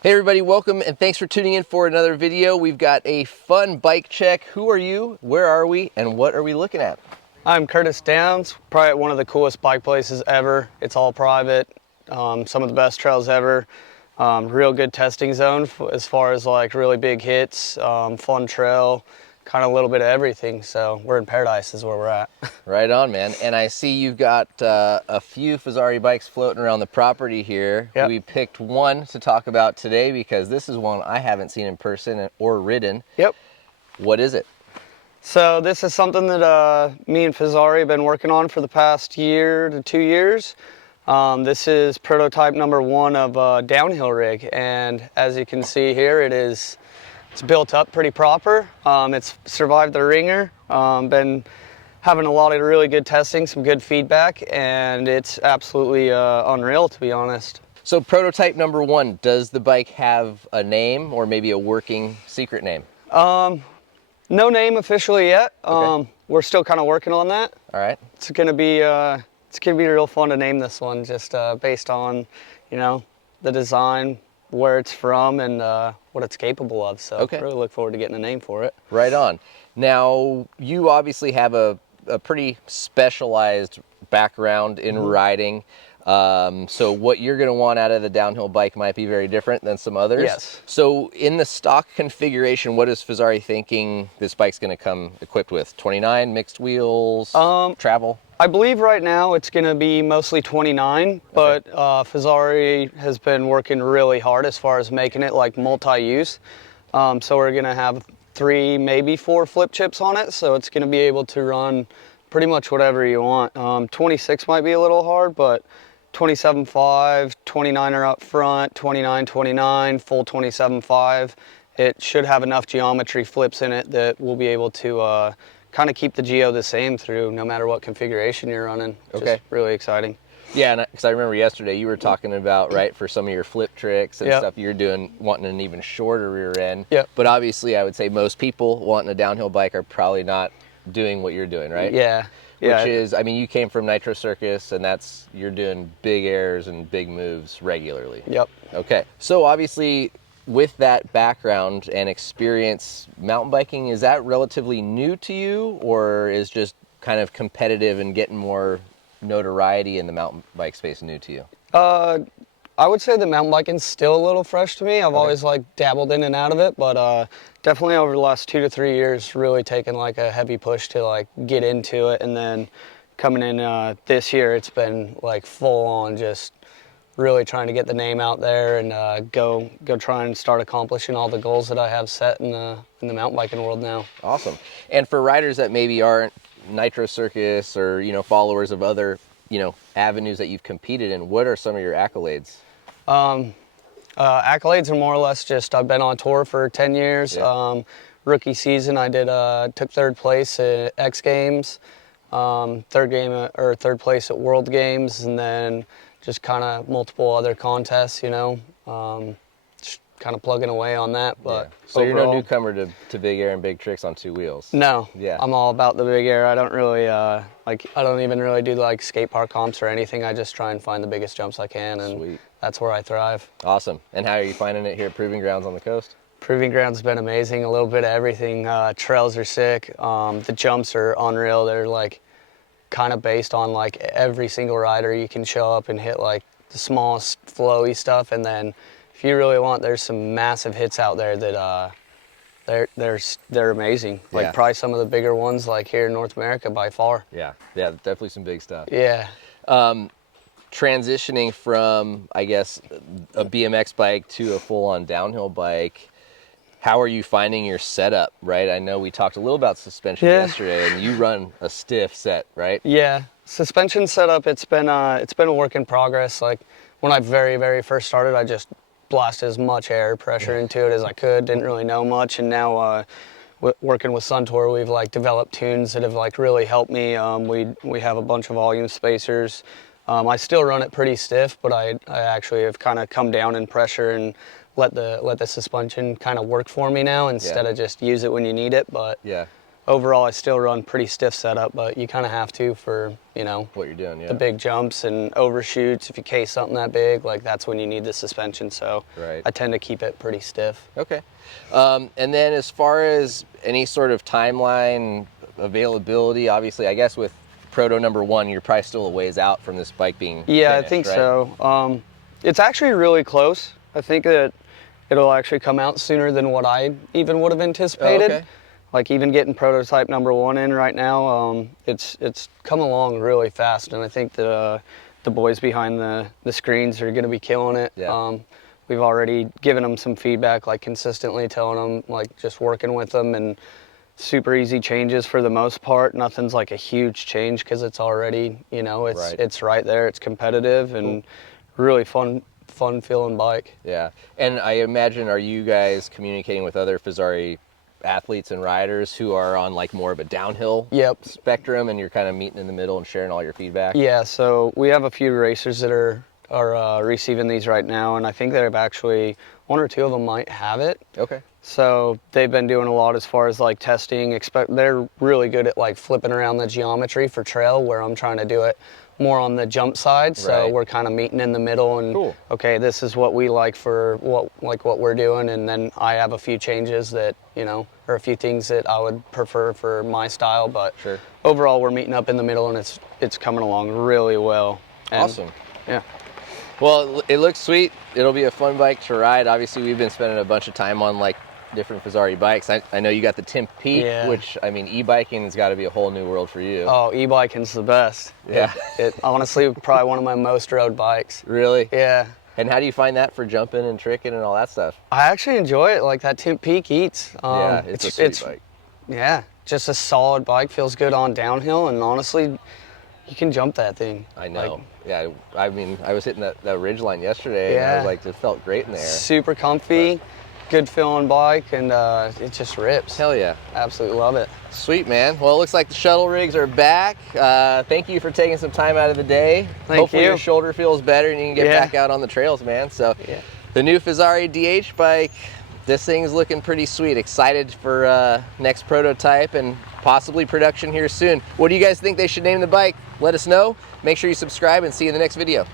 Hey everybody, welcome and thanks for tuning in for another video. We've got a fun bike check. Who are you, where are we, and what are we looking at? I'm Kurtis Downs, probably at one of the coolest bike places ever. It's all private, some of the best trails ever. Real good testing zone as far as like really big hits, fun trail, kind of a little bit of everything. So we're in paradise is where we're at. Right on, man. And I see you've got a few Fezzari bikes floating around the property here. Yep. We picked one to talk about today because this is one I haven't seen in person or ridden. Yep. What is it? So this is something that me and Fezzari have been working on for the past year to 2 years. This is prototype number 1 of a downhill rig, and as you can see here, it's built up pretty proper. It's survived the ringer, been having a lot of really good testing, some good feedback, and it's absolutely unreal, to be honest. So prototype number 1, does the bike have a name or maybe a working secret name? No name officially yet. Okay. We're still kind of working on that. All right. It's gonna be real fun to name this one, just based on, the design, where it's from, and what it's capable of. So Okay. really look forward to getting a name for it. Right on. Now, you obviously have a pretty specialized background in riding. So what you're going to want out of the downhill bike might be very different than some others. Yes. So in the stock configuration, what is Fezzari thinking this bike's going to come equipped with? 29 mixed wheels, travel? I believe right now it's going to be mostly 29, but Fezzari has been working really hard as far as making it like multi-use. So we're going to have 3, maybe 4 flip chips on it, so it's going to be able to run pretty much whatever you want. 26 might be a little hard, but 27.5, 29 are up front, 29, 29, full 27.5. It should have enough geometry flips in it that we'll be able to kind of keep the geo the same through no matter what configuration you're running. Okay. Just really exciting. Yeah, because I remember yesterday you were talking about, right, for some of your flip tricks and stuff you're doing, wanting an even shorter rear end. Yep. But obviously I would say most people wanting a downhill bike are probably not doing what you're doing, right? Yeah. Which is, I mean, you came from Nitro Circus, and you're doing big airs and big moves regularly. Yep. Okay. So obviously, with that background and experience, mountain biking, is that relatively new to you, or is just kind of competitive and getting more notoriety in the mountain bike space new to you? I would say the mountain biking's still a little fresh to me. I've always dabbled in and out of it, but definitely over the last 2 to 3 years, really taken like a heavy push to get into it. And then coming in this year, it's been like full on, just really trying to get the name out there and go try and start accomplishing all the goals that I have set in the mountain biking world now. Awesome. And for riders that maybe aren't Nitro Circus or followers of other avenues that you've competed in, what are some of your accolades? Accolades are more or less just I've been on tour for 10 years. Yeah. Rookie season, I took 3rd place at X Games, third place at World Games, and then just kind of multiple other contests. Just kind of plugging away on that. But so overall, you're no newcomer to big air and big tricks on 2 wheels. No. Yeah. I'm all about the big air. I don't really I don't even really do like skate park comps or anything. I just try and find the biggest jumps I can, and Sweet. That's where I thrive. Awesome. And how are you finding it here at Proving Grounds on the coast? Proving Grounds has been amazing. A little bit of everything. Trails are sick. The jumps are unreal. They're like kind of based on like every single rider. You can show up and hit like the smallest flowy stuff, and then if you really want, there's some massive hits out there that they're amazing. Like probably some of the bigger ones like here in North America by far. Yeah, definitely some big stuff. Yeah. Transitioning from, I guess, a BMX bike to a full-on downhill bike, how are you finding your setup, right? I know we talked a little about suspension yesterday, and you run a stiff set, right? Yeah, suspension setup, it's been a work in progress. Like when I very, very first started, I just blasted as much air pressure into it as I could, didn't really know much, and now working with Suntour, we've developed tunes that have really helped me. We have a bunch of volume spacers. I still run it pretty stiff, but I actually have kind of come down in pressure and let the suspension kind of work for me now instead of just use it when you need it. But overall I still run pretty stiff setup, but you kind of have to for, you know, What you're doing, yeah. the big jumps and overshoots. If you case something that big, like that's when you need the suspension. So Right. I tend to keep it pretty stiff. Okay. And then as far as any sort of timeline, availability, obviously, I guess with Proto #1, you're probably still a ways out from this bike being Yeah, finished, I think right? so. It's actually really close. I think that it'll actually come out sooner than what I even would have anticipated. Oh, okay. Like even getting prototype #1 in right now, it's come along really fast, and I think the boys behind the screens are going to be killing it. Yeah. We've already given them some feedback, like consistently telling them, like just working with them, and super easy changes for the most part. Nothing's like a huge change because it's already, you know, it's right there. It's competitive and really fun feeling bike. Yeah. And I imagine, are you guys communicating with other Fezzari athletes and riders who are on like more of a downhill Yep. spectrum, and you're kind of meeting in the middle and sharing all your feedback? Yeah, so we have a few racers that are receiving these right now, and I think they've actually, 1 or 2 of them might have it. Okay. So they've been doing a lot as far as like testing. They're really good at like flipping around the geometry for trail, where I'm trying to do it more on the jump side. So Right. we're kind of meeting in the middle, and Cool. okay, this is what we like for what we're doing, and then I have a few changes that, you know, or a few things that I would prefer for my style. But Sure. overall, we're meeting up in the middle, and it's coming along really well. And, Awesome. Yeah. Well, it looks sweet. It'll be a fun bike to ride. Obviously, we've been spending a bunch of time on like different Fezzari bikes. I know you got the Timp Peak, Yeah. which, I mean, e-biking has got to be a whole new world for you. Oh, e-biking's the best. Yeah. It honestly probably one of my most rode bikes. Really? Yeah. And how do you find that for jumping and tricking and all that stuff? I actually enjoy it. Like that Timp Peak eats. Yeah, it's a sweet bike. Yeah, just a solid bike. Feels good on downhill, and honestly, you can jump that thing. I know. Like, Yeah, I mean, I was hitting that ridge line yesterday, and I was Yeah. like, it felt great in there. super comfy, good feeling bike, and it just rips. Hell yeah. Absolutely love it. Sweet, man. Well, it looks like the shuttle rigs are back. Thank you for taking some time out of the day. Thank Hopefully you. your shoulder feels better and you can get Yeah. back out on the trails, man. So Yeah. the new Fezzari DH bike, this thing's looking pretty sweet. Excited for next prototype and possibly production here soon. What do you guys think they should name the bike? Let us know. Make sure you subscribe and see you in the next video.